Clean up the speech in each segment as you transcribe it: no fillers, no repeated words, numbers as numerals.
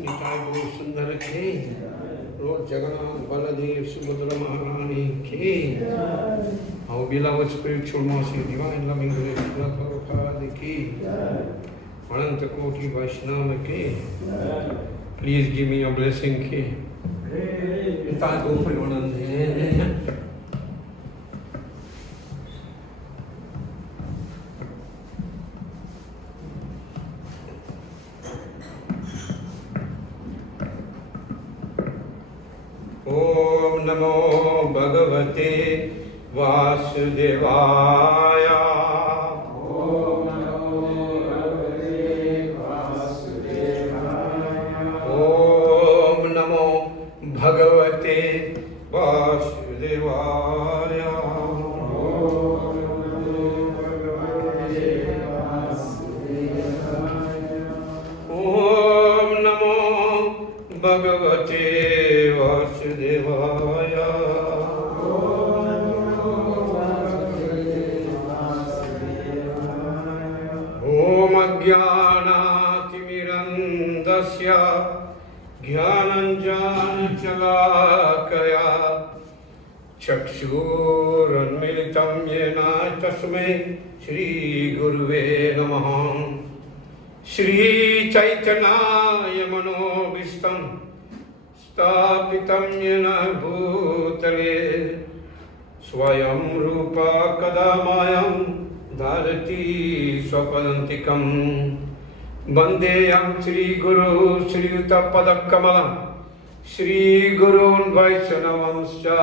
Nitai Gaura Sundara ke, Lord Jagannath Baladev Subhadra Maharani ke, our beloved spiritual master, divine loving grace, Srila Prabhupada ke, Ananta Koti Vaishnava ke, please give me a blessing ke. Nitai Gaura Sundara. Om Namo Bhagavate Vasudevaya. Om Namo Bhagavate Vasudevaya. Om Namo Bhagavate Vasudevaya. Om Namo Bhagavate Vasudevaya. Om Namo Bhagavate Vasudevaya. Om Ajnanatimirandasya Jnananjana Chalakaya Chakshurunmilitam Yena Tasmai Shri Guruve Namaha. Shri Chaitanya Manobishtam Stapitam Yena Bhutale Swayam Rupa Kadamayam Dharati Swapadantikam Bandeyam Shri Guru Shri Uttapadakamalam Shri Gurun Vaishnavamscha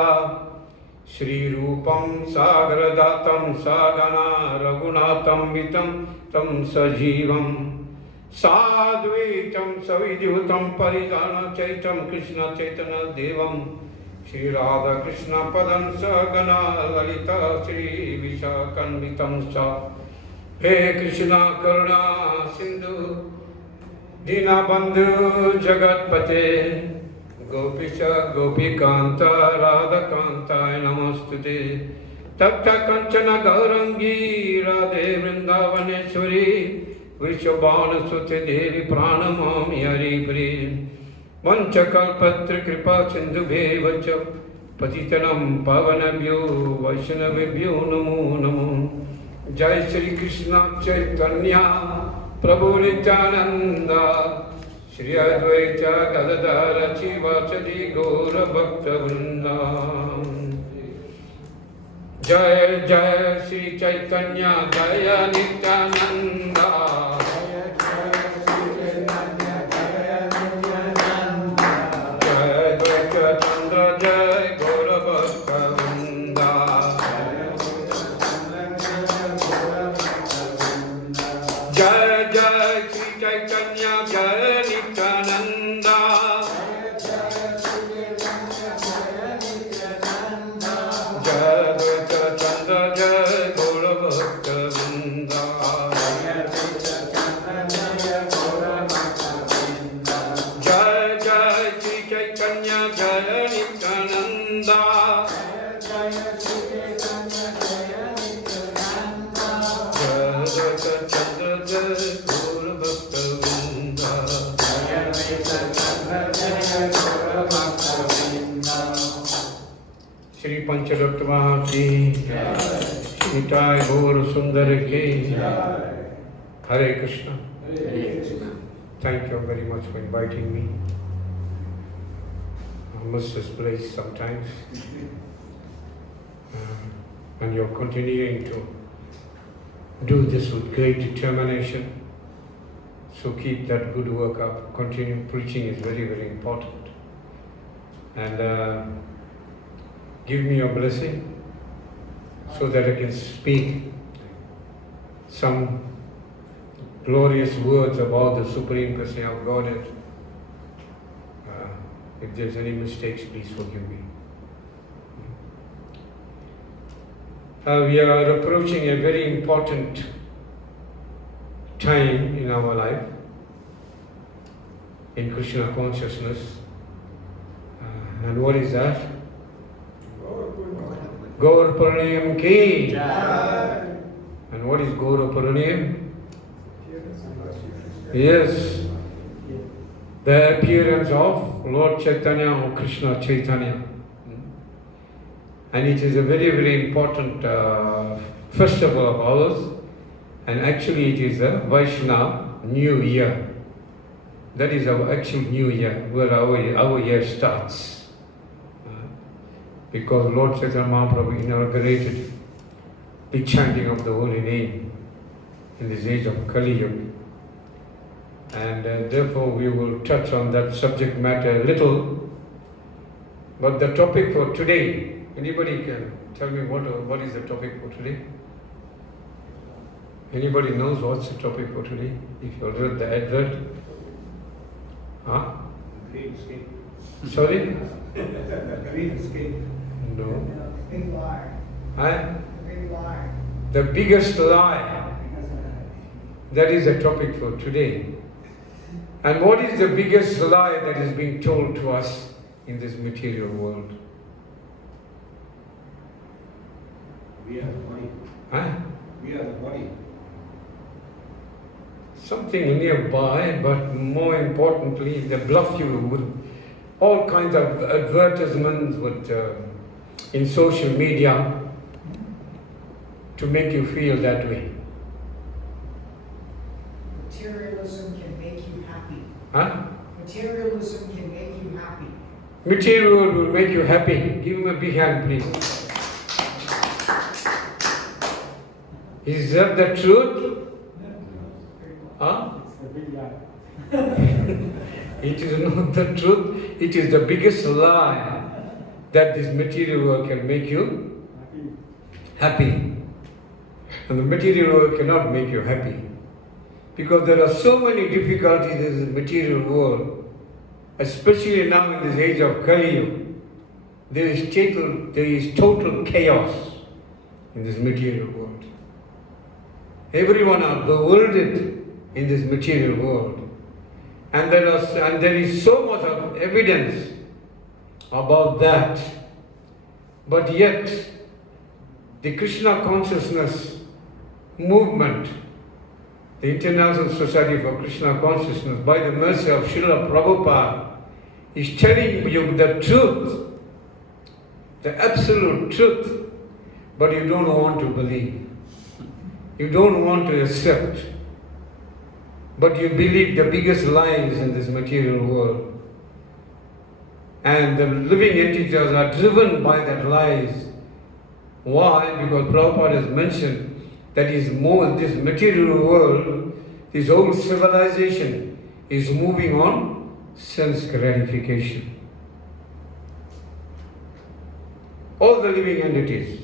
Shri Rupam Sagaradatam Sagana Raghunatam Vitam Tam Sajivam Sadvaitam Savidhutam Parijana Chaitam Krishna Chaitanya Devam Shri Radha Krishna Padam Sagana Lalita Shri Vishakanvitam Sa. He Krishna Karuna Sindhu Dinabandhu Jagatpate Gopisha Gopikanta Radhakanta Namostute Tapta Kanchana Gaurangi Radhe Vrindavaneshwari Vishabhana Sute Devi Pranamami Hari Pri Vanchakalpatra Kripa Sindhu Bhevacha Patitanam Pavanabhyo Vaishnavibhyo Namo Namo. Jai Shri Krishna Chaitanya Prabhu Nityananda Shri Advaita Gadadara Chivachadi Gaura Bhakta Vrinda. Jai Jai Shri Chaitanya Jaya Nityananda. Jai Shri Chaitanya Jai Nityananda. Jai Advaita Chandra Jai Gaura Bhakta Vrinda. Jai Jai Shri Chaitanya Jai Nityananda. Jai Advaita Chandra Jai Gaura Bhakta Vrinda. Shri Pancharattva ki Nitai Gaura Sundar ki Hare Krishna. Thank you very much for inviting me. I miss this place sometimes. And you're continuing to do this with great determination. So keep that good work up. Continue preaching is very, very important. And give me your blessing so that I can speak some glorious words about the Supreme Personality of Godhead. If there's any mistakes, please forgive me. We are approaching a very important time in our life, in Krishna consciousness. And what is that? Gaur Purnayam ki. And what is Gaur Purnayam? Yes, the appearance of Lord Chaitanya or Krishna Chaitanya. And it is a very, very important festival of ours. And actually it is a Vaishnava New Year. That is our actual New Year, where our year starts. Because Lord Chaitanya Mahaprabhu inaugurated the chanting of the holy name in this age of Kali Yuga. And therefore we will touch on that subject matter a little. But the topic for today, anybody can tell me what is the topic for today? Anybody knows what's the topic for today? If you read the advert? Huh? Green skin. Sorry? Green skin. No. Big lie. Huh? Big lie. The biggest lie. That is the topic for today. And what is the biggest lie that is being told to us in this material world? We are the body. Huh? We are the body. Something nearby, but more importantly, they bluff you with all kinds of advertisements in social media to make you feel that way. Materialism can make you happy. Huh? Materialism can make you happy. Material will make you happy. Give him a big hand, please. Is that the truth? Huh? It is not the truth. It is the biggest lie that this material world can make you happy. And the material world cannot make you happy. Because there are so many difficulties in this material world, especially now in this age of Kali Yuga. There is total chaos in this material world. Everyone are bewildered in this material world. And there is so much of evidence about that. But yet, the Krishna consciousness movement, the International Society for Krishna Consciousness, by the mercy of Srila Prabhupada, is telling you the truth, the absolute truth, but you don't want to believe. You don't want to accept. But you believe the biggest lies in this material world. And the living entities are driven by that lies. Why? Because Prabhupada has mentioned that this material world, this whole civilization is moving on sense gratification. All the living entities,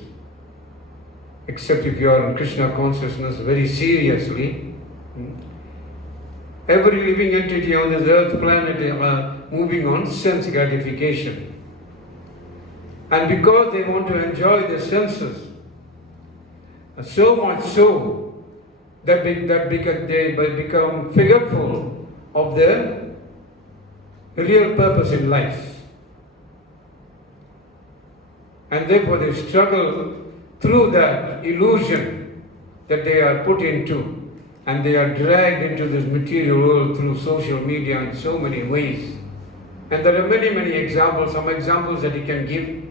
except if you are in Krishna consciousness very seriously, Every living entity on this earth planet are moving on sense gratification. And because they want to enjoy the senses, so much so that they become forgetful of their real purpose in life. And therefore they struggle through that illusion that they are put into, and they are dragged into this material world through social media in so many ways. And there are many, many examples, some examples that you can give,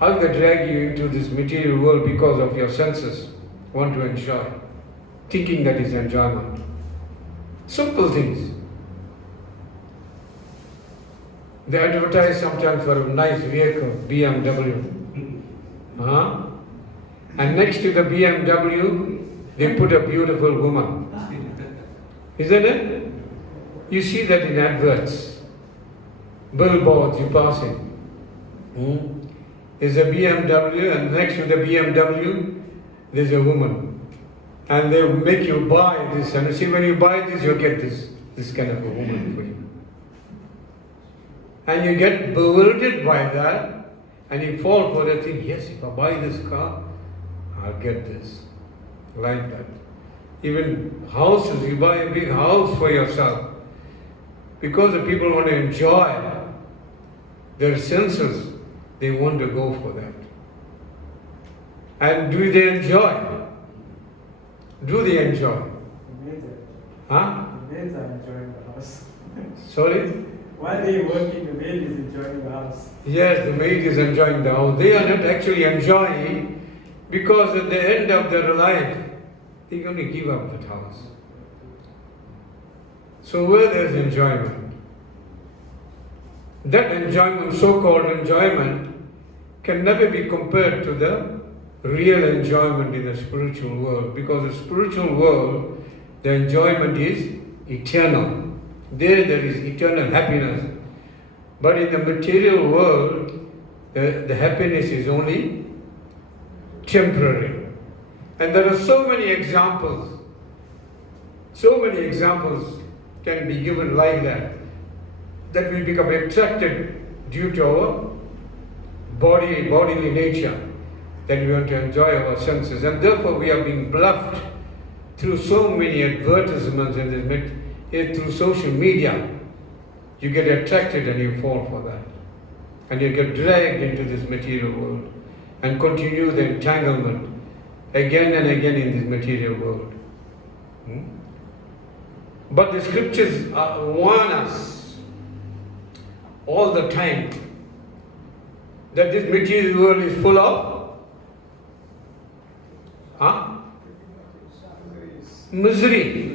how they drag you into this material world because of your senses, want to enjoy, thinking that is enjoyment. Simple things. They advertise sometimes for a nice vehicle, BMW. And next to the BMW, they put a beautiful woman. Isn't it? You see that in adverts, billboards you pass in. There's a BMW, and next to the BMW, there's a woman. And they make you buy this, and see, when you buy this, you'll get this kind of a woman for you. And you get bewildered by that, and you fall for that thing. Yes, if I buy this car, I'll get this. Like that. Even houses, you buy a big house for yourself. Because the people want to enjoy their senses, they want to go for that. And do they enjoy? Do they enjoy? Huh? The maids are enjoying the house. Sorry? While they are working, the maid is enjoying the house. Yes, the maid is enjoying the house. They are not actually enjoying, because at the end of their life, they're going to give up that house. So where there's enjoyment, that enjoyment, so-called enjoyment, can never be compared to the real enjoyment in the spiritual world. Because the spiritual world, the enjoyment is eternal. There is eternal happiness. But in the material world, the happiness is only temporary. And there are so many examples can be given like that we become attracted due to our bodily nature, that we want to enjoy our senses. And therefore we are being bluffed through so many advertisements through social media. You get attracted and you fall for that. And you get dragged into this material world and continue the entanglement again and again in this material world. But the scriptures warn us all the time that this material world is full of misery.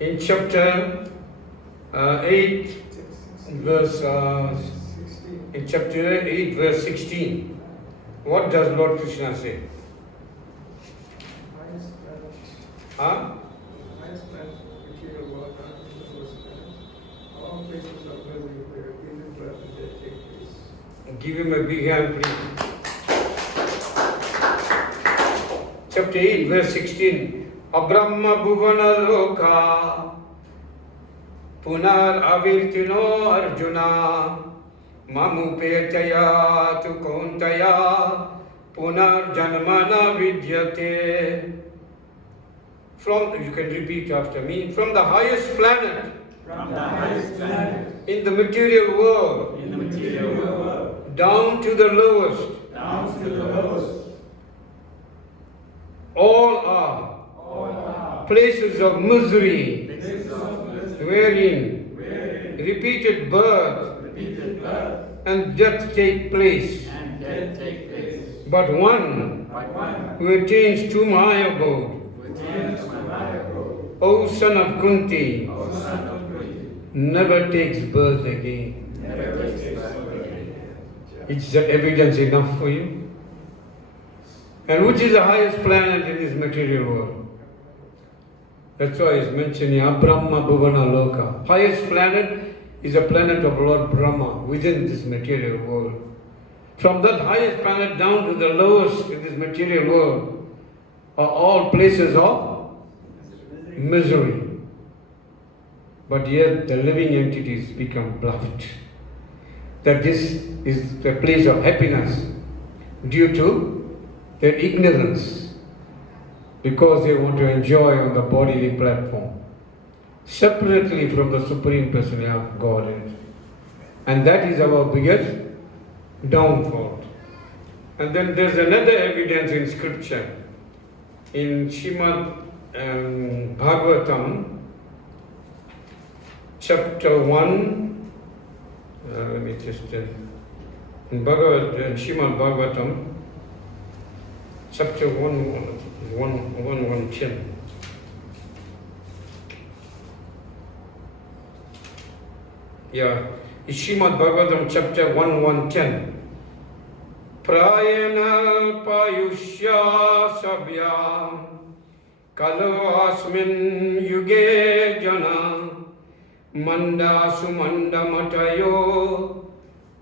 In chapter 8, verse 16, what does Lord Krishna say? Give him a big hand, please. Chapter 8, verse 16. Abrahma bhuvana loka punar avirtino arjuna mamupetaya tu kauntaya punar janmana vidyate. You can repeat after me. From the highest planet, in the material world, down to the lowest, all are places of misery, wherein repeated birth and death take place. But one who attains to my abode, O son of Kunti, never takes birth again. Is that evidence enough for you? And which is the highest planet in this material world? That's why it's mentioned here, Brahma Bhuvana Loka. Highest planet is a planet of Lord Brahma within this material world. From that highest planet down to the lowest in this material world are all places of misery. but yet the living entities become bluffed that this is the place of happiness due to their ignorance, because they want to enjoy on the bodily platform, separately from the Supreme Personality of Godhead. And that is our biggest downfall. And then there's another evidence in scripture. In Srimad Bhagavatam, chapter 1, let me just tell. In Srimad Bhagavatam, chapter 1:10. Yeah, Srimad Bhagavatam, chapter 1:10. Prayana payushya sabhyam kalo asmin yuge jana manda sumanda matayo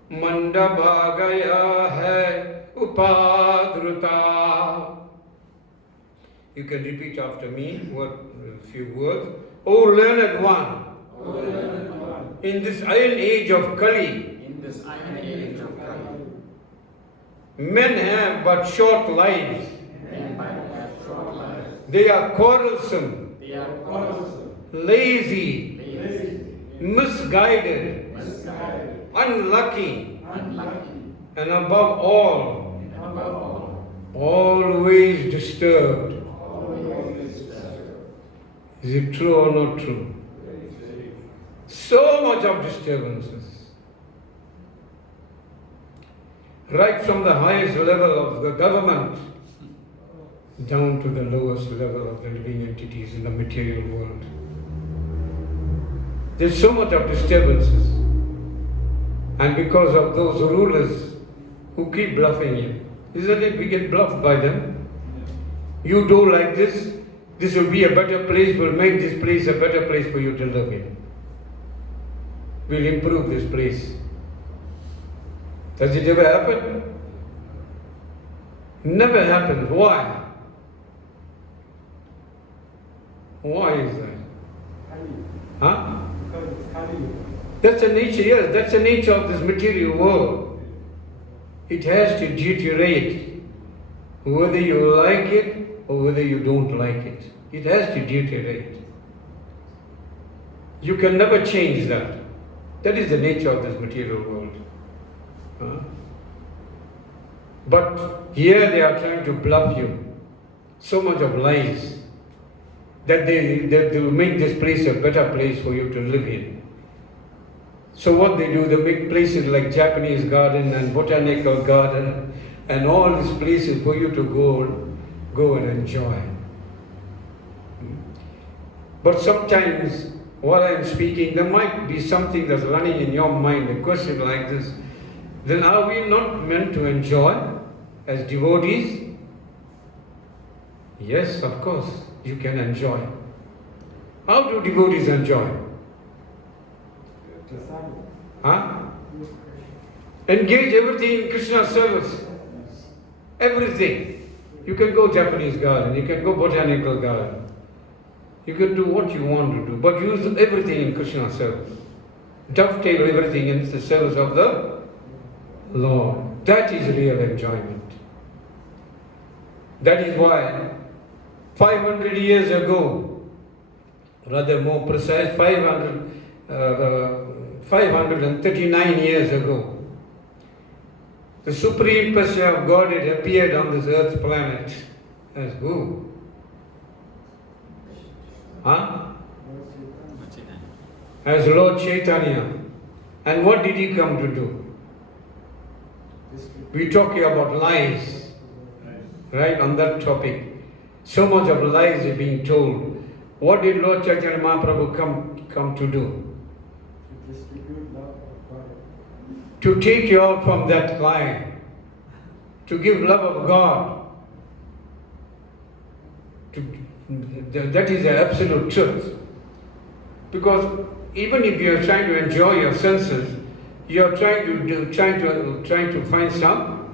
manda bhagaya hai upadruta. You can repeat after me a few words. O learned one, in this iron age of Kali, men have but short lives. They are quarrelsome, lazy, misguided, unlucky, and above all, always disturbed. Is it true or not true? So much of disturbances. Right from the highest level of the government down to the lowest level of the living entities in the material world. There's so much of disturbances. And because of those rulers who keep bluffing you, isn't it? We get bluffed by them. You do like this, this will be a better place, we'll make this place a better place for you to live in. We'll improve this place. Does it ever happen? Never happens. Why? Why is that? Huh? That's the nature, yes, that's the nature of this material world. It has to deteriorate, whether you like it or whether you don't like it. It has to deteriorate. You can never change that. That is the nature of this material world. But here they are trying to bluff you. So much of lies that they will make this place a better place for you to live in. So what they do, they make places like Japanese garden and botanical garden and all these places for you to go and enjoy. But sometimes while I am speaking, there might be something that's running in your mind, a question like this. Then are we not meant to enjoy as devotees? Yes, of course, you can enjoy. How do devotees enjoy? Huh? Engage everything in Krishna's service. Everything. You can go Japanese garden, you can go botanical garden. You can do what you want to do, but use everything in Krishna's service. Dovetail everything in the service of the Lord. That is real enjoyment. That is why 500 years ago, rather more precise, 539 years ago, the Supreme Personality of Godhead appeared on this earth planet as who? Huh? As Lord Chaitanya. And what did he come to do? We talk here about lies, right, on that topic. So much of lies is being told. What did Lord Chaitanya Mahaprabhu come to do? To take you out from that lie, to give love of God. That is the absolute truth. Because even if you are trying to enjoy your senses, you are trying to find some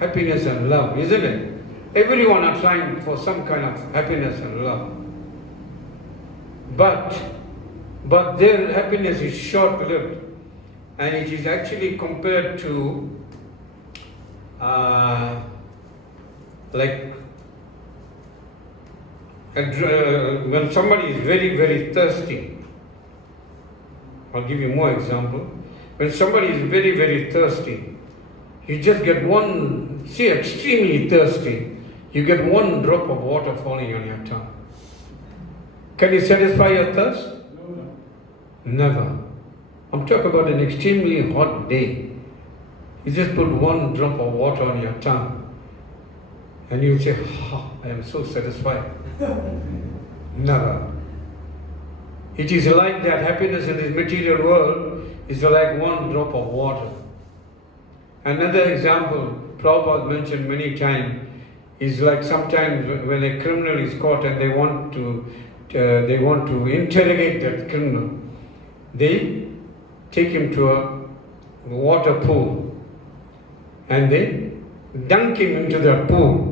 happiness and love, isn't it? Everyone are trying for some kind of happiness and love. But but their happiness is short-lived, and it is actually compared to like when somebody is very, very thirsty. I'll give you more example. When somebody is very, very thirsty, you just get one, see, extremely thirsty, you get one drop of water falling on your tongue. Can you satisfy your thirst? No. Never. I'm talking about an extremely hot day. You just put one drop of water on your tongue and you say, I am so satisfied. Never. It is like that. Happiness in this material world is like one drop of water. Another example, Prabhupada mentioned many times, is like sometimes when a criminal is caught and they want to interrogate that criminal, they take him to a water pool and they dunk him into the pool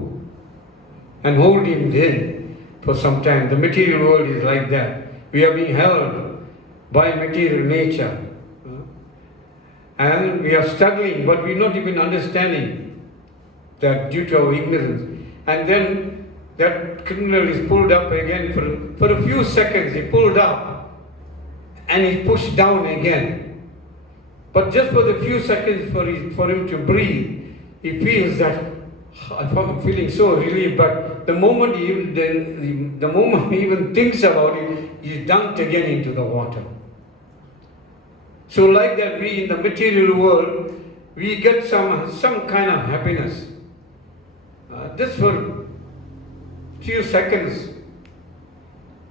and hold him there for some time. The material world is like that. We are being held by material nature. And we are struggling, but we're not even understanding that due to our ignorance. And then that criminal is pulled up again for a few seconds. He pulled up and he pushed down again. But just for the few seconds for him to breathe, he feels that I'm feeling so relieved. But the moment he even thinks about it, he's dunked again into the water. So like that, we in the material world, we get some kind of happiness. Just for few seconds.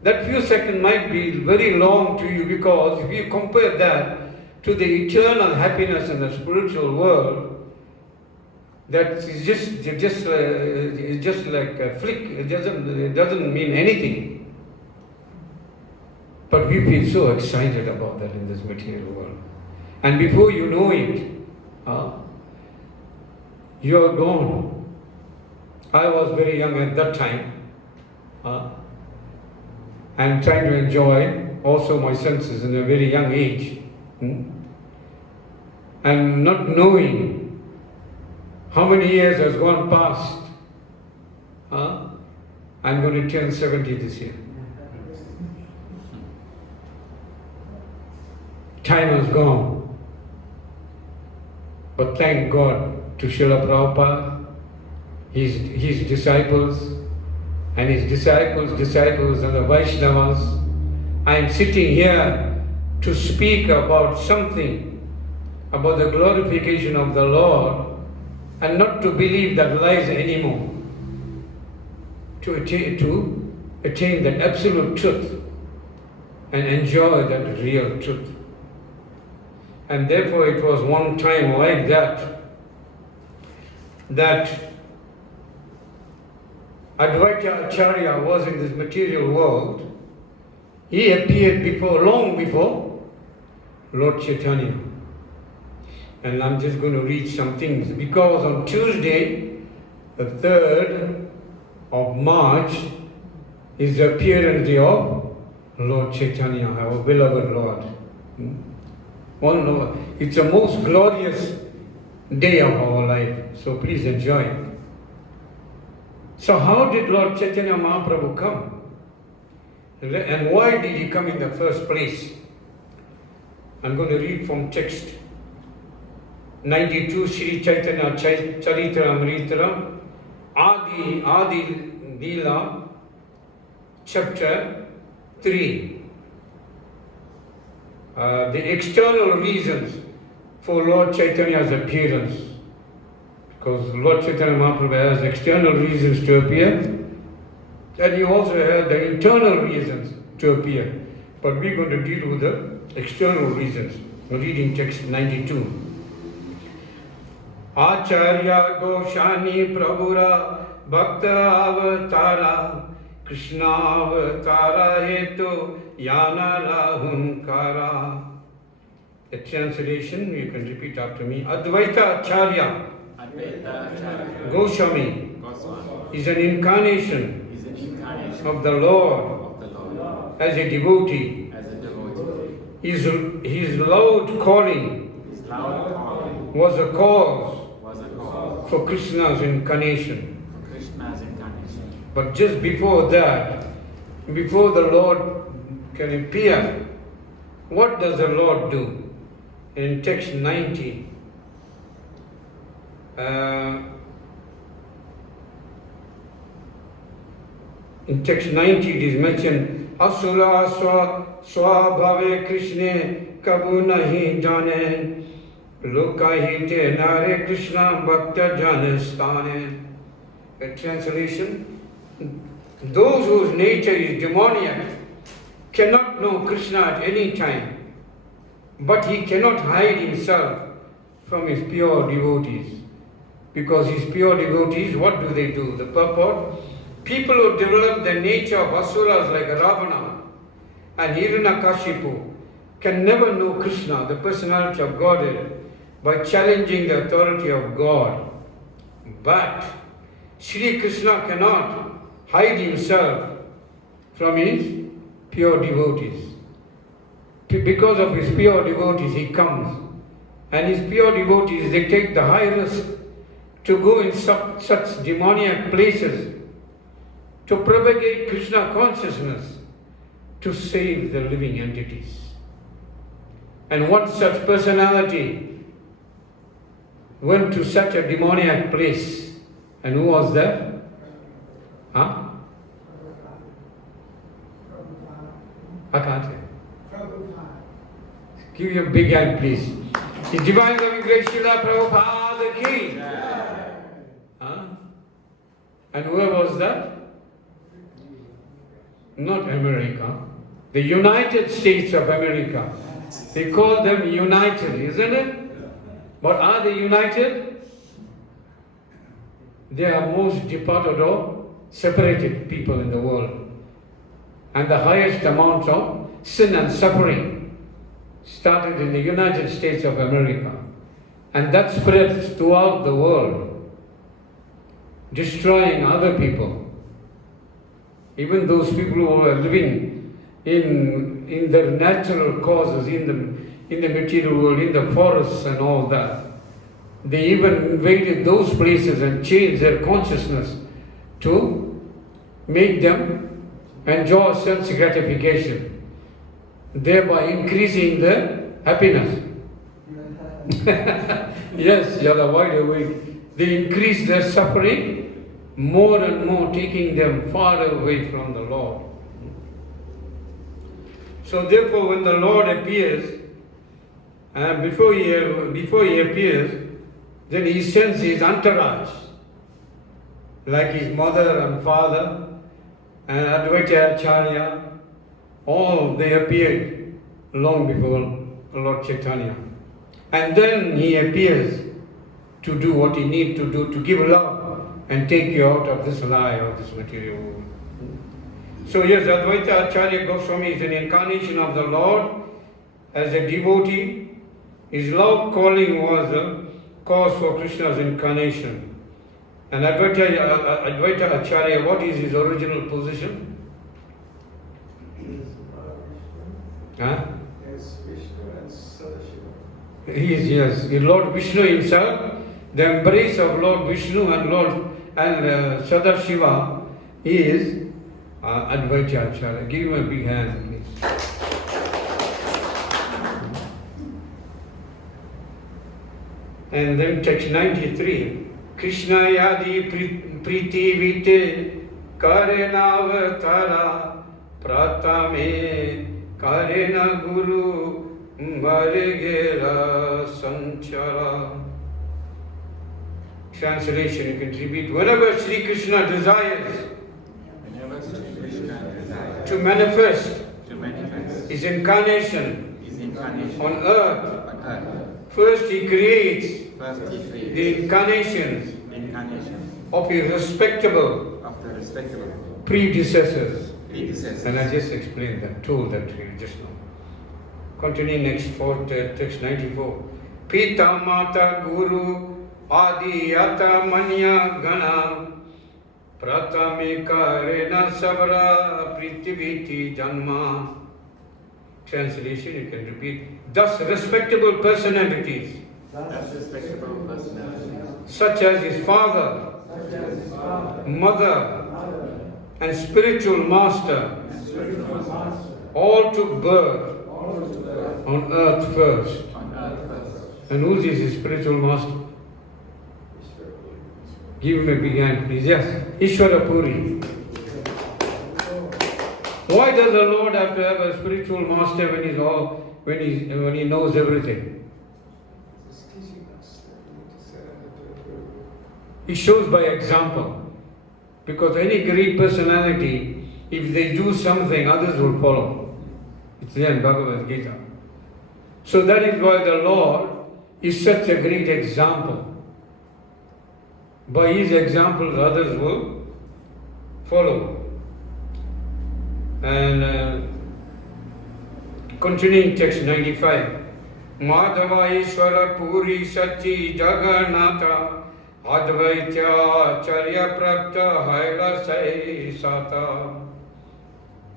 That few seconds might be very long to you, because if you compare that to the eternal happiness in the spiritual world, that is just like a flick. It doesn't mean anything. But we feel so excited about that in this material world. And before you know it, you are gone. I was very young at that time. And trying to enjoy also my senses in a very young age. And not knowing how many years has gone past. I'm going to turn 70 this year. Time has gone. But thank God to Srila Prabhupada, his disciples, and his disciples and the Vaishnavas. I am sitting here to speak about something, about the glorification of the Lord, and not to believe that lies anymore. To attain that absolute truth and enjoy that real truth. And therefore it was one time like that Advaita Acharya was in this material world. He appeared long before Lord Chaitanya. And I'm just going to read some things, because on Tuesday, the 3rd of March, is the appearance day of Lord Chaitanya, our beloved Lord. It's the most glorious day of our life, so please enjoy it. So how did Lord Chaitanya Mahaprabhu come? And why did he come in the first place? I'm going to read from text 92, Sri Chaitanya Charitamrita, Adi Leela, chapter 3. The external reasons for Lord Chaitanya's appearance. Because Lord Chaitanya Mahaprabhu has external reasons to appear, and he also has the internal reasons to appear. But we're going to deal with the external reasons. Reading text 92. Acharya Goswami Prabhura Bhakta Avatara Krishna Avatara Hetu Yana Rahunkara. A translation, you can repeat after me. Advaita Acharya Goswami is an incarnation of the Lord as a devotee. his loud calling His loud calling was a cause was a cause for Krishna's incarnation. for Krishna's incarnation. But just before that, before the Lord can appear, what does the Lord do? In text 90, in text 90 it is mentioned, Asura swabhave Krishne kabu nahi jane, lokahite nare Krishna bhakta janastane. A translation, those whose nature is demoniac cannot know Krishna at any time, but he cannot hide himself from his pure devotees. Because his pure devotees, what do they do? The purport, people who develop the nature of asuras like Ravana and Hiranyakashipu can never know Krishna, the personality of Godhead, by challenging the authority of God. But Sri Krishna cannot hide himself from his pure devotees. Because of his pure devotees he comes. And his pure devotees, they take the high risk to go in such demoniac places to propagate Krishna consciousness to save the living entities. And one such personality went to such a demoniac place. And who was that? Huh? I can't say. Prabhupada. Give you a big hand, please. His Divine Loving Grace Srila Prabhupada ki. Huh? And where was that? Not America. The United States of America. They call them united, isn't it? But are they united? They are most departed or separated people in the world. And the highest amount of sin and suffering started in the United States of America. And that spreads throughout the world, destroying other people. Even those people who are living in their natural causes, in the material world, in the forests and all that. They even invaded those places and changed their consciousness to make them enjoy sense gratification, thereby increasing their happiness. Yes, you are wide awake. They increase their suffering more and more, taking them far away from the Lord. So therefore, when the Lord appears, before he appears, then he sends his entourage, like his mother and father and Advaita Acharya. All they appeared long before Lord Chaitanya. And then he appears to do what he needs to do, to give love and take you out of this lie of this material world. So yes, Advaita Acharya Goswami is an incarnation of the Lord as a devotee. His loud calling was the cause for Krishna's incarnation. And Advaita Acharya, what is his original position? Huh? Yes, Vishnu and Sadashiva. He is, yes, Lord Vishnu himself, the embrace of Lord Vishnu and Sadashiva is Advaita Acharya. Give him a big hand, please. And then text 93. Krishna yadi priti vite karenavatara pratame karena guru vargera sanchara. Translation, you can repeat. Whenever Sri Krishna desires to manifest his incarnation on earth, first he creates the incarnations of his respectable predecessors. And I just explained that, told that to you just now. Continue next text 94. Pita Mata Guru Adi Yata Manya Gana Pratame Karena Sabra Pritiviti Janma. Translation, you can repeat. Thus respectable personalities, That's respectable personality. such as his father, mother, and spiritual master, all took birth on earth first. On earth first. And who is his spiritual master? Give him a big hand, please. Yes, Ishvara Puri. Why does the Lord have to have a spiritual master when he knows everything? He's teaching us that we need to surrender to the Guru. He shows by example. Because any great personality, if they do something, others will follow. It's there in Bhagavad Gita. So that is why the Lord is such a great example. By his examples, others will follow. And continuing text 95. Madhava Ishvara Puri Sachi Jagannatha Advaitya Charya Prapta Haila Sai Sata.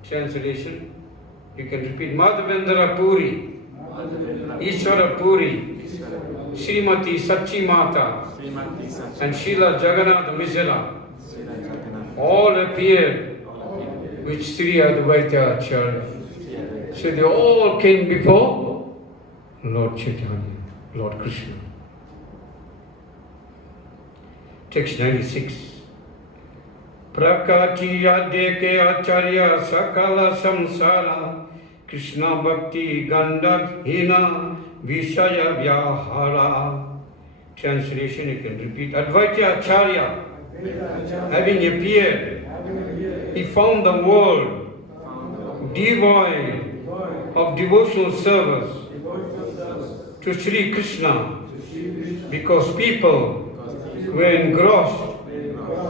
Translation, you can repeat. Madhavendra Puri, Ishvara Puri, Srimati Sachi Mata, Srimati Sachi. and Srila Jagannath Mishra Srila Jagannath. all appeared with Sri Advaita Acharya. So they all came before Lord Chaitanya, Lord Krishna. Text 96. Prakatiya deke acharya sakala samsara Krishna bhakti gandhak hina vishaya vyahara. Translation, you can repeat. Advaita Acharya, having appeared, he found the world devoid of devotional service to Sri Krishna because people were engrossed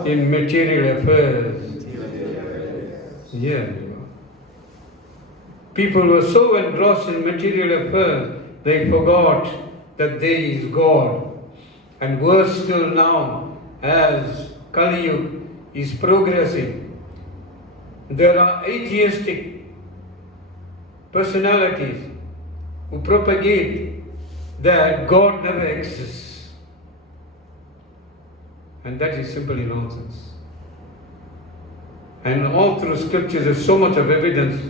in material affairs. Yeah. People were so engrossed in material affairs, they forgot that there is God. And worse still now, as Kali Yuga is progressing, there are atheistic personalities who propagate that God never exists. And that is simply nonsense. And all through scriptures there's so much of evidence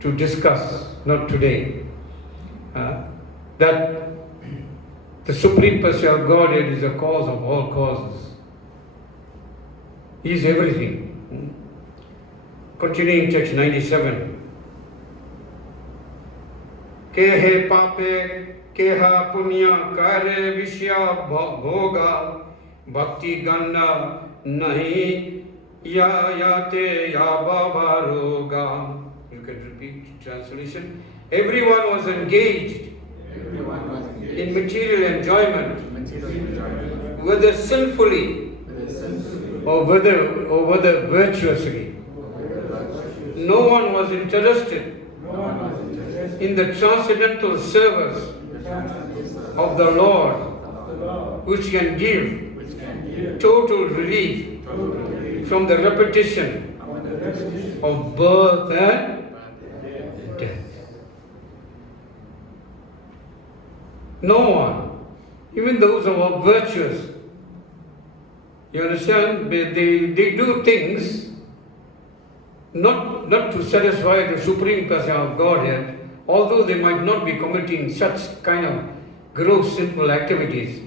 to discuss, not today, that the Supreme Personality of Godhead is the cause of all causes. He is everything. Continuing text 97. Kehe pape, keha punya kare vishya bhoga bhakti ganda nahi ya yate ya baba roga. You can repeat translation. Everyone was engaged in material enjoyment, whether sinfully or whether virtuously. No one was interested in the transcendental service of the Lord, which can give total relief from the repetition of birth and death. No one, even those who are virtuous, you understand, they do things not to satisfy the Supreme Personality of Godhead, although they might not be committing such kind of gross sinful activities.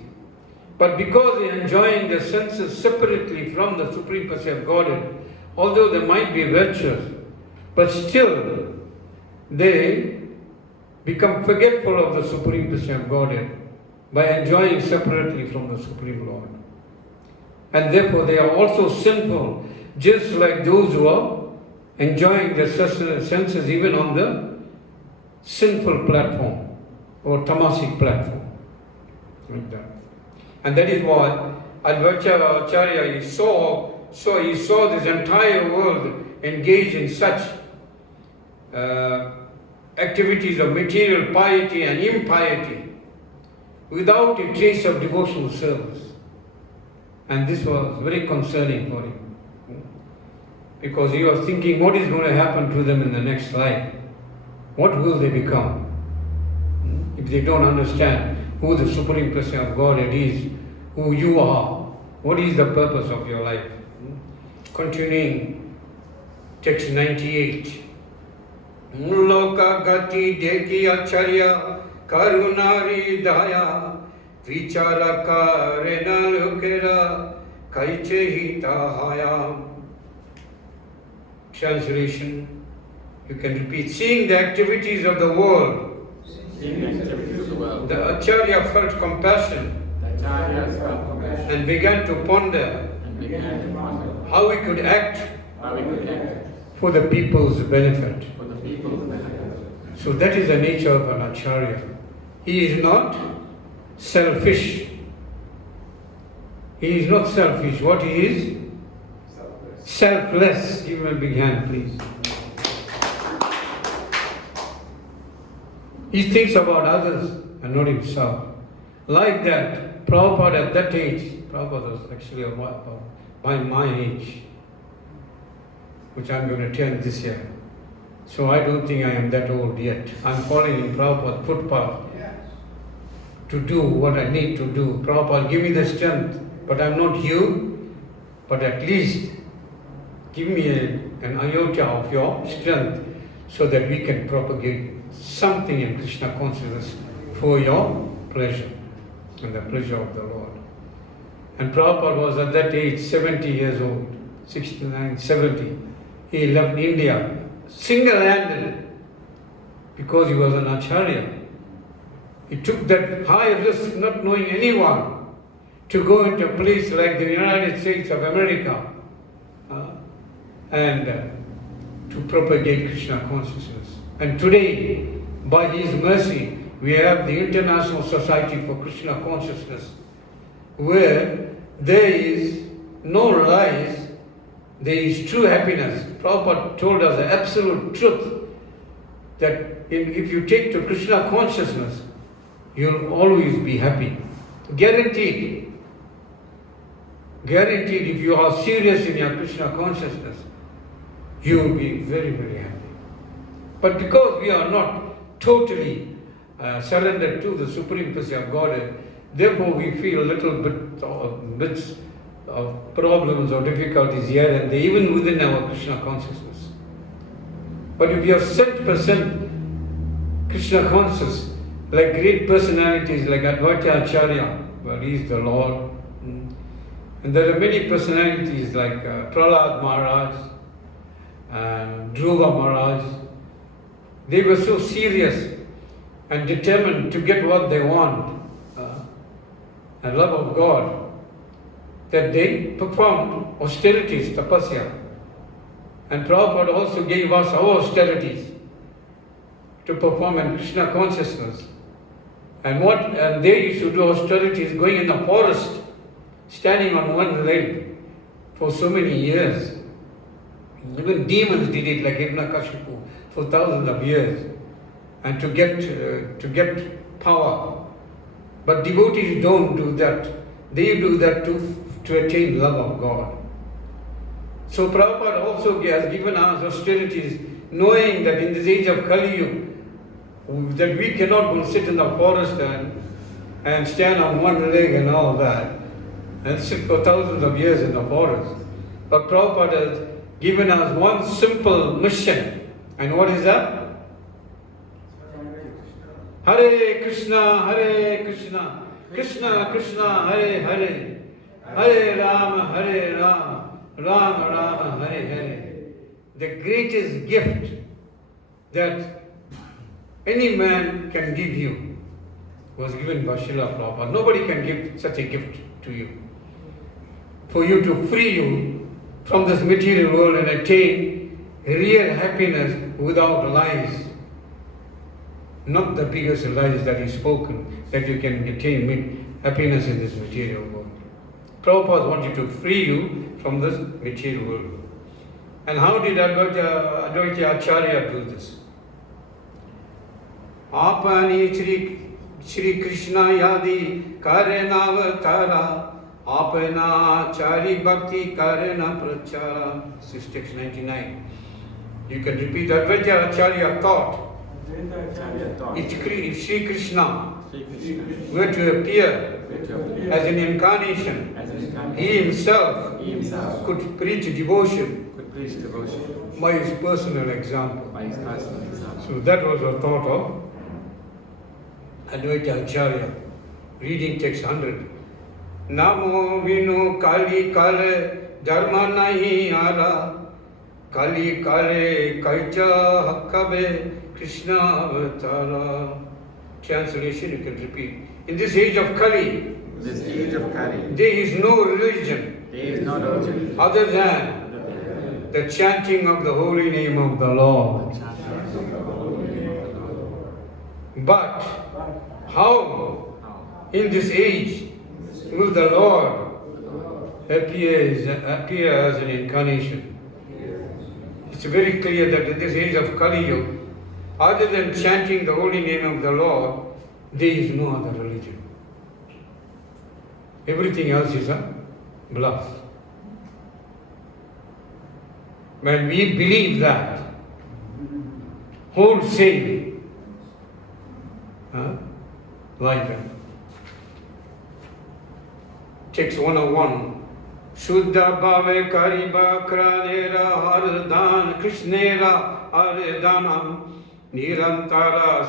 But because they are enjoying the senses separately from the Supreme Personality of Godhead, although they might be virtuous, but still they become forgetful of the Supreme Personality of Godhead by enjoying separately from the Supreme Lord. And therefore they are also sinful, just like those who are enjoying the senses even on the sinful platform or tamasic platform. Like that. And that is why Advaita Acharya he saw this entire world engaged in such activities of material piety and impiety without a trace of devotional service. And this was very concerning for him. Because he was thinking what is going to happen to them in the next life. what will they become? If they don't understand who the Supreme Person of Godhead is, who you are, what is the purpose of your life? Continuing, text 98. Loka gati deki acharya karunari daya vichara karena lukera kaiche hita. Translation, you can repeat. Seeing the activities of the world, Seeing the activities of the world, the Acharya felt compassion the Acharyas felt compassion and began to ponder and began to ponder how we could act how we could act for the people's benefit. for the people's benefit. So that is the nature of an Acharya. He is not selfish. He is not selfish. What he is? Selfless. Give him a big hand, please. He thinks about others and not himself. Like that, Prabhupada at that age, Prabhupada was actually about my age, which I'm going to turn this year. So I don't think I am that old yet. I'm following in Prabhupada's footpath to do what I need to do. Prabhupada, give me the strength, but I'm not you, but at least give me an iota of your strength so that we can propagate something in Krishna consciousness for your pleasure and the pleasure of the Lord. And Prabhupada was at that age 70 years old, 69, 70. He left India single-handed because he was an Acharya. He took that high risk, not knowing anyone, to go into a place like the United States of America and to propagate Krishna consciousness. And today, by his mercy, we have the International Society for Krishna Consciousness, where there is no lies, there is true happiness. Prabhupada told us the absolute truth that if you take to Krishna consciousness, you'll always be happy. Guaranteed. Guaranteed, if you are serious in your Krishna consciousness, you will be very, very happy. But because we are not totally surrendered to the Supreme Person of Godhead, therefore we feel a little bits of problems or difficulties here and there, even within our Krishna consciousness. But if you are 100% Krishna conscious, like great personalities like Advaita Acharya, well, he is the Lord. And there are many personalities like Prahlad Maharaj and Dhruva Maharaj. They were so serious and determined to get what they want, and love of God, that they performed austerities, tapasya. And Prabhupada also gave us our austerities to perform in Krishna consciousness. And they used to do austerities going in the forest, standing on one leg for so many years. Even demons did it, like Hiranyakashipu, for thousands of years, and to get power. But devotees don't do that. They do that to attain love of God. So Prabhupada also has given us austerities, knowing that in this age of Kali Yuga, that we cannot go sit in the forest and stand on one leg and all that, and sit for thousands of years in the forest. But Prabhupada has given us one simple mission. And what is that? Hare Krishna, Krishna Krishna, Hare Hare, Hare Rama, Rama Rama, Hare Hare. The greatest gift that any man can give you was given by Srila Prabhupada. Nobody can give such a gift to you. For you to free you from this material world and attain real happiness without lies. Not the biggest lies that is spoken, that you can attain happiness in this material world. Prabhupada wanted to free you from this material world. And how did Advaita Acharya do this? Apani Shri Krishna Yadi Karenavatara Apana Chari Bhakti Karena Prachara. This is text 99. You can repeat. Advaita Acharya thought Acharya thought. If Sri Krishna Sri Krishna were to appear were to appear as an incarnation, as an incarnation, he himself he himself could preach devotion could preach devotion by his personal example. by his personal example. So that was the thought of Advaita Acharya, reading text 100. Namo vino kali kale dharma nahi ara, kali kale kaicha hakkabe Krishna avatara. Translation you can repeat. In this age of Kali, This age of Kali, there is no religion there is no religion other than the chanting of the holy name of the Lord. But how in this age will the Lord appear as an incarnation? It's very clear that in this age of Kali Yuga, other than chanting the holy name of the Lord, there is no other religion. Everything else is a bluff. When we believe that wholesale, like that. Text 101. Shuddha bhave kariba kranera hardhan krishnera ardhanam nirantara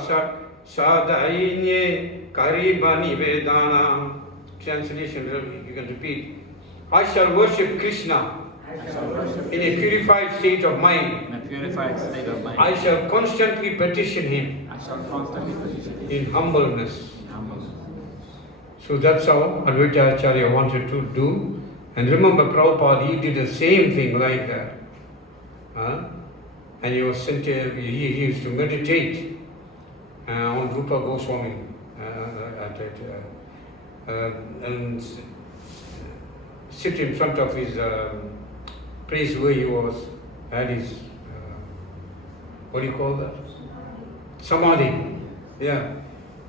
sadhainye kariba nivedana. Translation, you can repeat. I shall worship Krishna I shall worship in a purified state of mind. in a purified state of mind. I shall constantly petition him I shall constantly petition him in humbleness. in humbleness. So that's how Advaita Acharya wanted to do. And remember, Prabhupada, he did the same thing like that. And he was sent he used to meditate on Rupa Goswami and sit in front of his place where he was, had his, what do you call that? Samadhi. Yeah.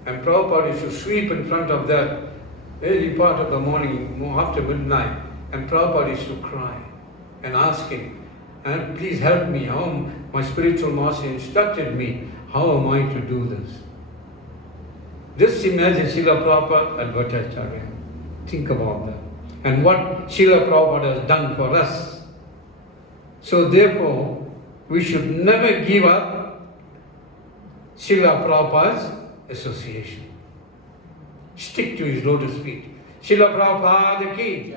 And Prabhupada used to sweep in front of that early part of the morning, after midnight. And Prabhupada used to cry and ask him, and please help me. My spiritual master instructed me. How am I to do this? Just imagine Srila Prabhupada, Advaita Acharya. Think about that. And what Srila Prabhupada has done for us. So therefore, we should never give up Srila Prabhupada's association. Stick to his lotus feet. Srila Prabhupada ki.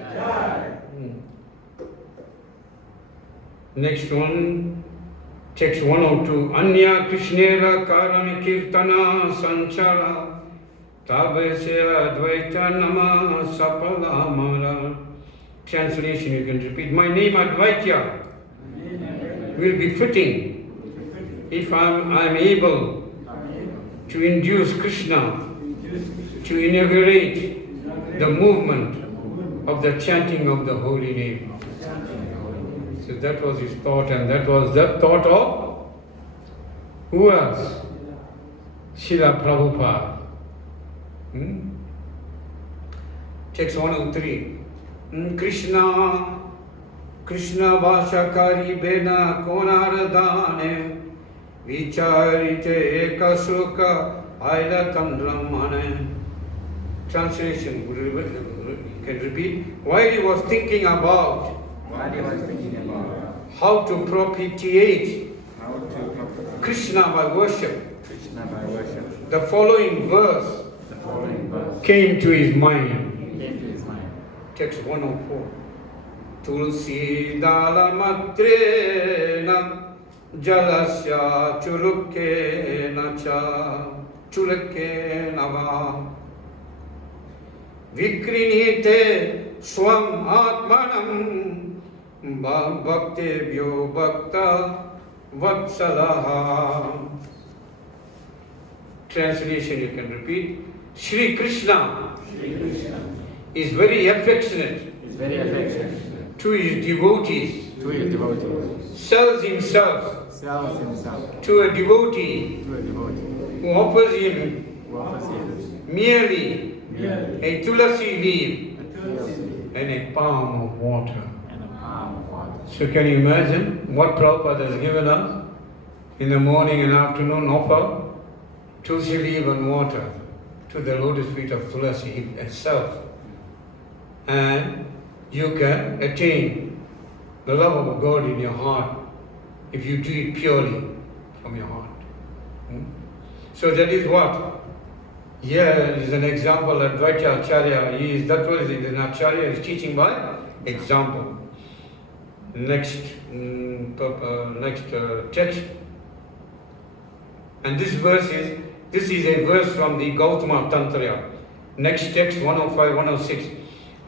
Next one, text 102. Anya Krishnera Karana Kirtana Sanchara Tabesya Advaita Nama Sapala Mara. Translation you can repeat. My name Advaita will be fitting if I'm able to induce Krishna to inaugurate the movement of the chanting of the holy name. So that was his thought, and that was the thought of who else? Srila Prabhupada. Text 103. Krishna Vashakari Bena Konaradane Vicharite Ekasuka Aila Tandramane. Translation, you can repeat. While he was thinking about how to propitiate Krishna by worship, the following verse came to his mind. Text 104. Tulsi dala matrena jalasya chulukke nacha chulukke nava vikrinite swam atmanam bhaktebhyo bhakta vatsalaha. Translation you can repeat. Sri Krishna is very affectionate to his devotees, sells himself to a devotee who offers him merely a tulasi leaf and a palm of water. So can you imagine what Prabhupada has given us in the morning and afternoon offer? tulsi leaf and water to the lotus feet of Tulasi itself. And you can attain the love of God in your heart if you do it purely from your heart. So that is what? Here is an example. Advaita Acharya, that's what it is. An Acharya is teaching by example. Next text. And this is a verse from the Gautama Tantra. Next text, 105, 106.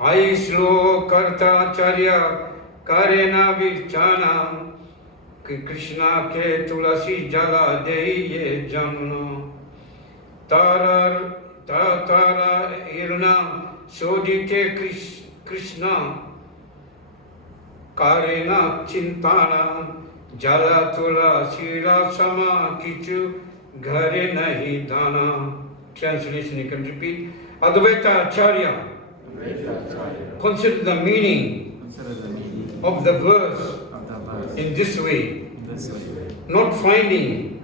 Aislo Karta Acharya Karena Vichana Krishna ke Tulasi Jala Deye Janno Tara Irna Sodite Krishna Karena Chintana Jala Tulasi Rasama Kichu Ghare Nahi Dana. Translation you can repeat. Advaita Acharya consider the meaning of the verse in this way, not finding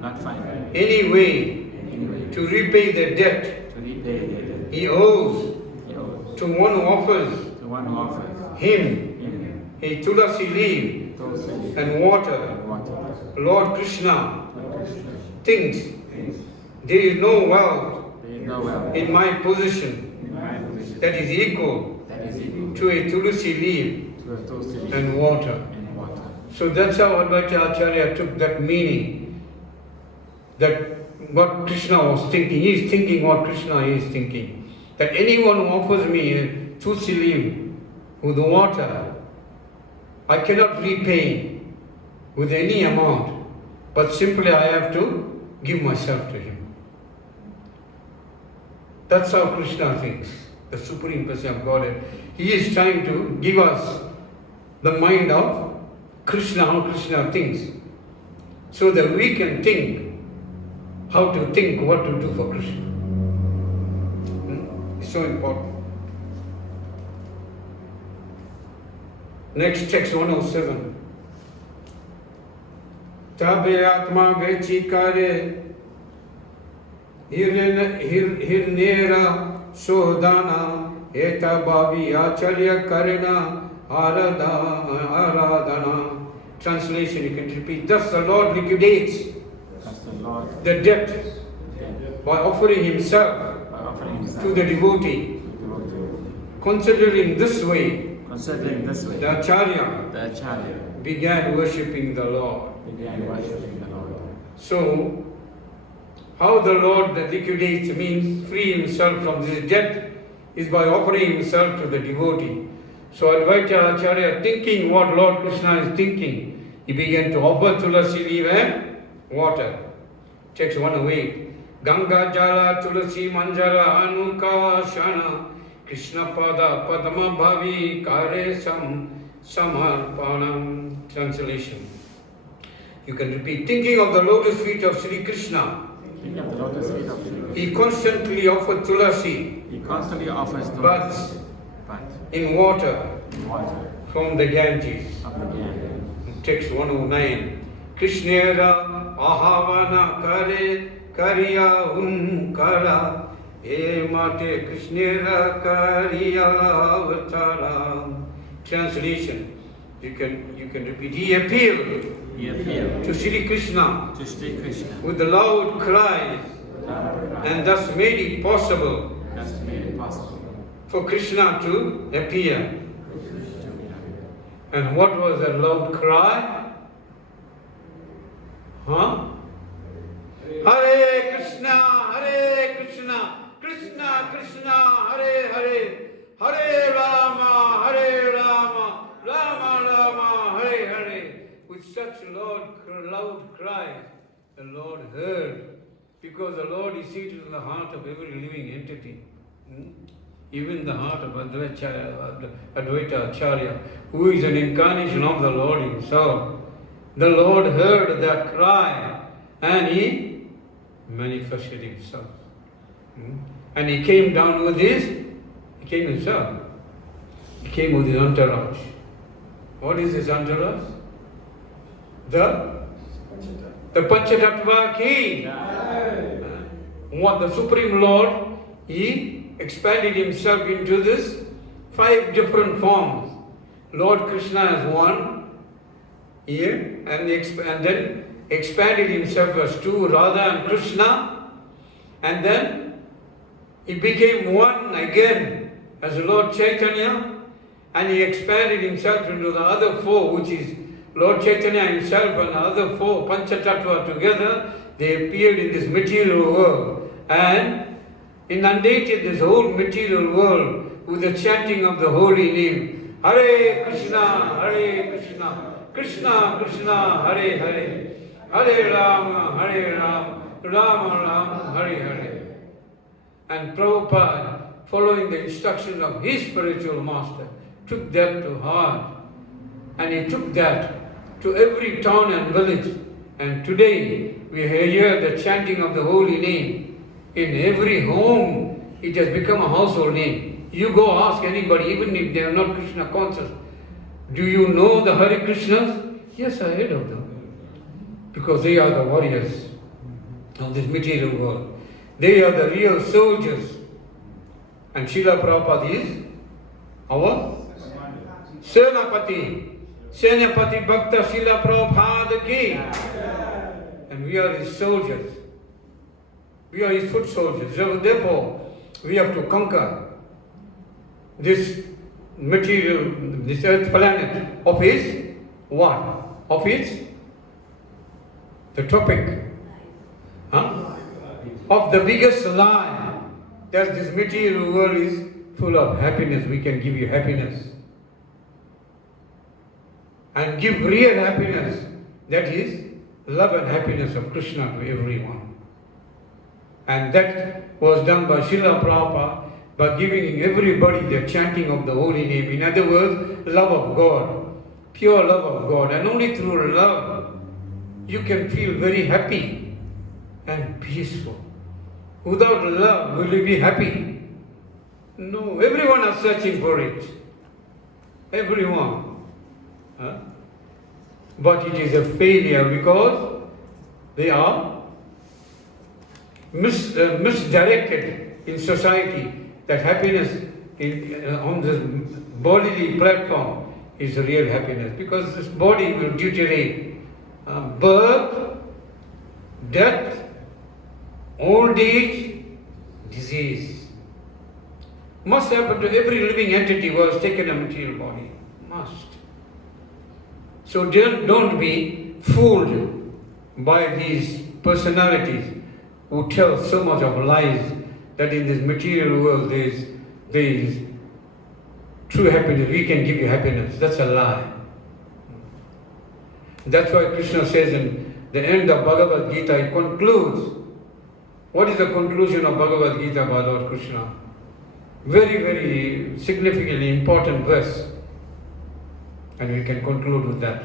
any way to repay the debt he owes to one who offers him a tulasi leaf and water. Lord Krishna thinks there is no wealth in my possession that is equal to a tulasi leaf and water. So that's how Advaita Acharya took that meaning, that what Krishna was thinking. He is thinking what Krishna is thinking. That anyone who offers me a tulsi leaf with water, I cannot repay with any amount, but simply I have to give myself to him. That's how Krishna thinks, the Supreme Person of Godhead. He is trying to give us the mind of Krishna, how Krishna thinks, so that we can think how to think, what to do for Krishna. It's so important. Next text 107. Tabe atma vechikare hirnera sodana eta bhavi acharya karena aradana. Translation you can repeat. Thus the Lord liquidates the debt by offering himself to the devotee. Considering this way, the Acharya began worshipping the Lord. So, how the Lord liquidates means free himself from this debt is by offering himself to the devotee. So Advaita Acharya, thinking what Lord Krishna is thinking, he began to offer tulasi leaf and water. Text 108. Ganga jala tulasi manjara anukashana Krishna pada padma bhavi kare samarpanam. Translation. You can repeat. Thinking of the lotus feet of Sri Krishna, he constantly offered tulasi, but in water from the Ganges. Text 109. Krishnera ahavana kare kariya unkara e mate Krishnera kariya avatara. Translation. You can repeat. He appealed to Sri Krishna with the loud cries and thus made it possible for Krishna to appear. And what was that loud cry? Hare Krishna, Krishna Krishna, Hare Hare, Hare Rama, Rama Rama, Hare Hare. With such loud cries, the Lord heard, because the Lord is seated in the heart of every living entity. Even the heart of Advaita Acharya, who is an incarnation of the Lord himself. The Lord heard that cry and he manifested himself. And he came down with he came himself. He came with his entourage. What is his entourage? The Panchatattva King. what the Supreme Lord, He expanded Himself into this 5 different forms. Lord Krishna is one here, and then expanded Himself as 2, Radha and Krishna, and then He became one again as Lord Chaitanya, and He expanded Himself into the other 4, which is Lord Chaitanya Himself and the other 4, Panchatattva together. They appeared in this material world and inundated this whole material world with the chanting of the holy name. Hare Krishna, Krishna Krishna, Hare Hare, Hare Rama, Rama Rama, Hare Hare. And Prabhupada, following the instructions of his spiritual master, took that to heart. And he took that to every town and village. And today we hear the chanting of the holy name. In every home it has become a household name. You go ask anybody, even if they are not Krishna conscious, do you know the Hare Krishnas? Yes, I heard of them. Because they are the warriors of this material world. They are the real soldiers. And Srila Prabhupada is our Senapati. Senapati Bhakta Srila Prabhupada ki. And we are his soldiers. We are his foot soldiers. So therefore, we have to conquer this material, this earth planet of his what? Of his, the topic. Of the biggest lie, that this material world is full of happiness. We can give you happiness. And give real happiness, that is love and happiness of Krishna to everyone. And that was done by Srila Prabhupada by giving everybody the chanting of the holy name. In other words, love of God, pure love of God. And only through love you can feel very happy and peaceful. Without love, will you be happy? No, everyone is searching for it. Everyone. But it is a failure because they are misdirected in society. That happiness on this bodily platform is real happiness, because this body will deteriorate. Birth, death, old age, disease. Must happen to every living entity who has taken a material body. Must. So don't be fooled by these personalities who tell so much of lies that in this material world there is true happiness. We can give you happiness. That's a lie. That's why Krishna says in the end of Bhagavad Gita, it concludes. What is the conclusion of Bhagavad Gita by Lord Krishna? Very, very significantly important verse. And we can conclude with that.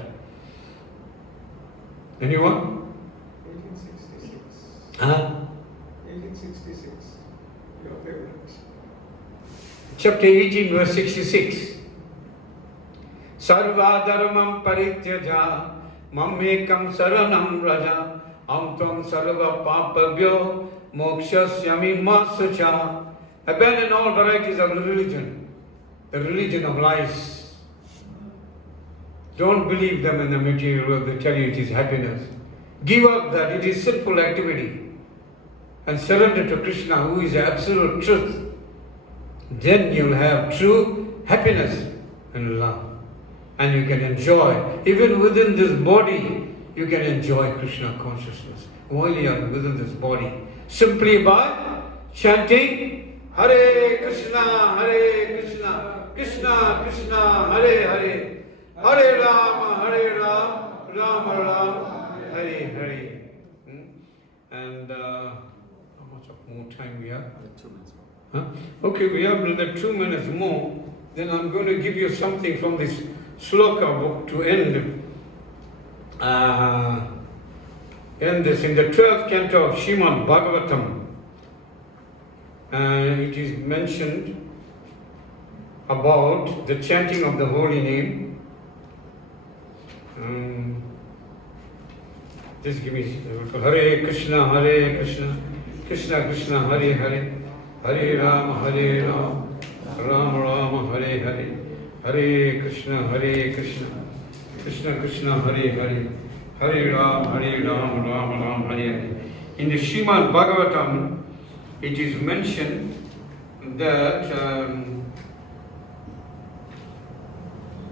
Anyone? 1866. 1866. Your favorite. Chapter 18, verse 66. Sarva dharmam parityaja mammekam saranam raja amtvam sarva papabhyo mokshasyami masucha. Abandon all varieties of religion, the religion of lies. Don't believe them in the material world. They tell you it is happiness. Give up that. It is sinful activity. And surrender to Krishna, who is the absolute truth. Then you will have true happiness and love. And you can enjoy, even within this body, you can enjoy Krishna consciousness while you are within this body. Simply by chanting Hare Krishna, Krishna Krishna, Hare Hare, Hare Rama, Rama Rama, Hare Hare. And how much of more time we have? 2 minutes Huh? more. Okay, we have another 2 minutes more. Then I'm going to give you something from this sloka book to end. End this in the 12th canto of Srimad Bhagavatam. It is mentioned about the chanting of the holy name. Just give me Hare Krishna, Krishna Krishna Hare Hare, Hare Ram, Ram Ram Hare Hare, Hare Krishna, Krishna Krishna Hare Hare, Hare Ram, Ram Ram Hare Hare. In the Srimad Bhagavatam, it is mentioned that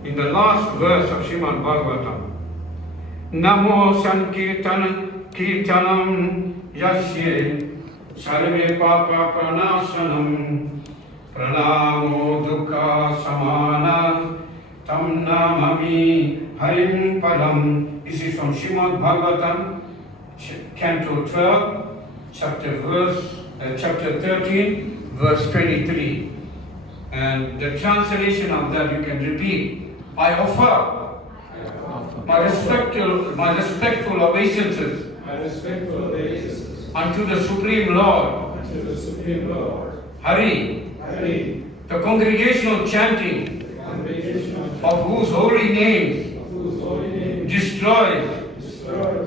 in the last verse of Srimad Bhagavatam, Namo Sankirtanam Yasye Sarve Papa Pranasanam Pranamo Dukkha Samana Tam Namami Harim Padam. This is from Srimad Bhagavatam, Canto 12, chapter 13, verse 23. And the translation of that you can repeat. I offer my respectful obeisances unto the Supreme Lord, Hari, the congregational chanting of whose holy names destroys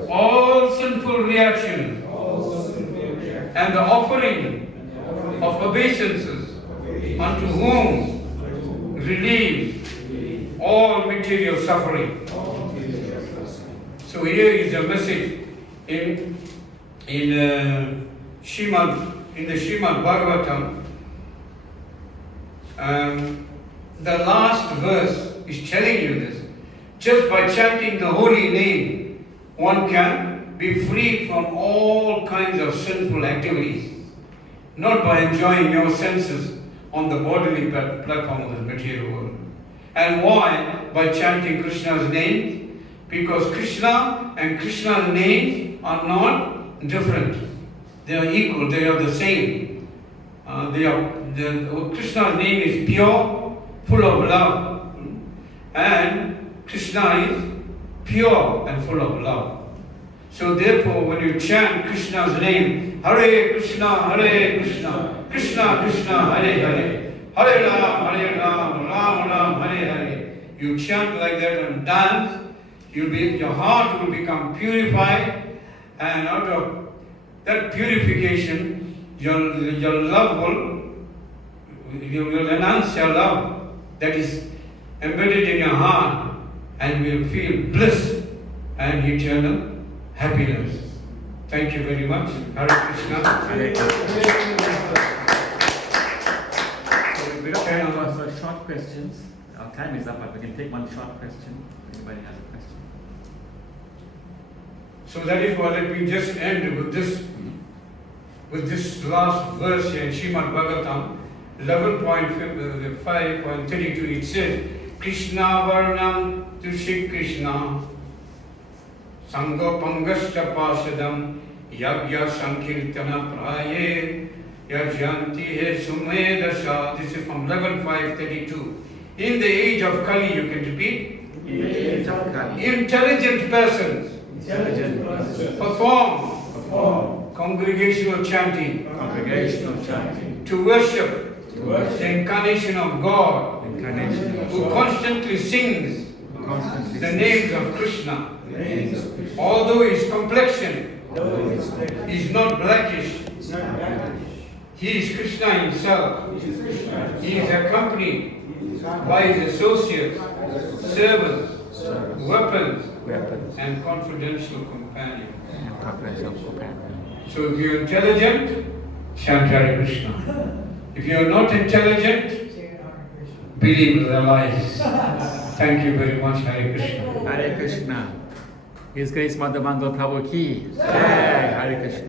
all sinful reactions, and the offering of obeisances unto whom relieves all material suffering. So here is a message in the Srimad Bhagavatam. The last verse is telling you this. Just by chanting the holy name, one can be free from all kinds of sinful activities. Not by enjoying your senses on the bodily platform of the material world. And why? By chanting Krishna's name. Because Krishna and Krishna's names are not different. They are equal, they are the same. Krishna's name is pure, full of love. And Krishna is pure and full of love. So therefore, when you chant Krishna's name, Hare Krishna, Krishna Krishna, Hare Hare, Hare Ram, Ram Hare Hare. You chant like that and dance, your heart will become purified, and out of that purification, your love you will enhance your love that is embedded in your heart, and you will feel bliss and eternal happiness. Thank you very much. Hare Krishna. Hare Krishna. We don't have for short questions. Our time is up, but we can take one short question. If anybody has a question. So that is why let me just end with this last verse here in Srimad Bhagavatam, 11.5.32. It says, Krishna Varnam to Shri Krishna Sangha Pangascha Pasadam Yagya Sankirtana Praye Yajanti He Sumedasha. This is from 11.5.32. In the age of Kali, you can repeat. In the age of Kali, intelligent persons perform congregational chanting to worship the incarnation of God, who constantly sings the names of Krishna. Although his complexion is not blackish, he is Krishna himself. He is accompanied by his associates, servants, weapons, and confidential companions. So if you're intelligent, chant Hare Krishna. If you're not intelligent, believe the lies. Thank you very much. Hare Krishna. Hare Krishna. His Grace Madhumangal Prabhu ki. Jai. Hare Krishna.